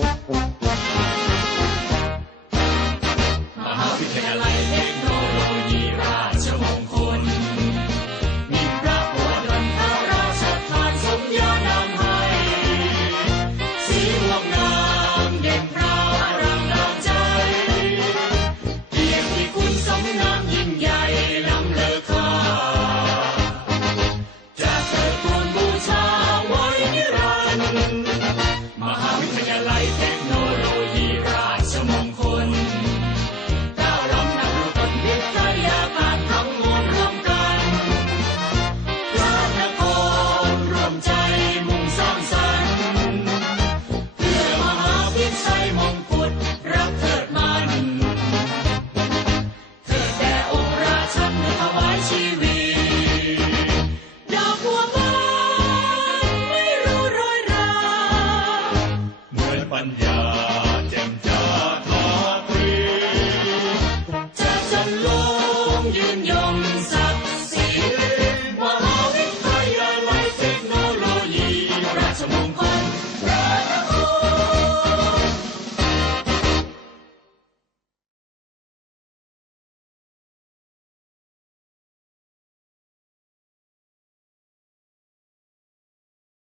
Música ปัญญาแจ่มจ้าทาตรีจะจันลงยืนยง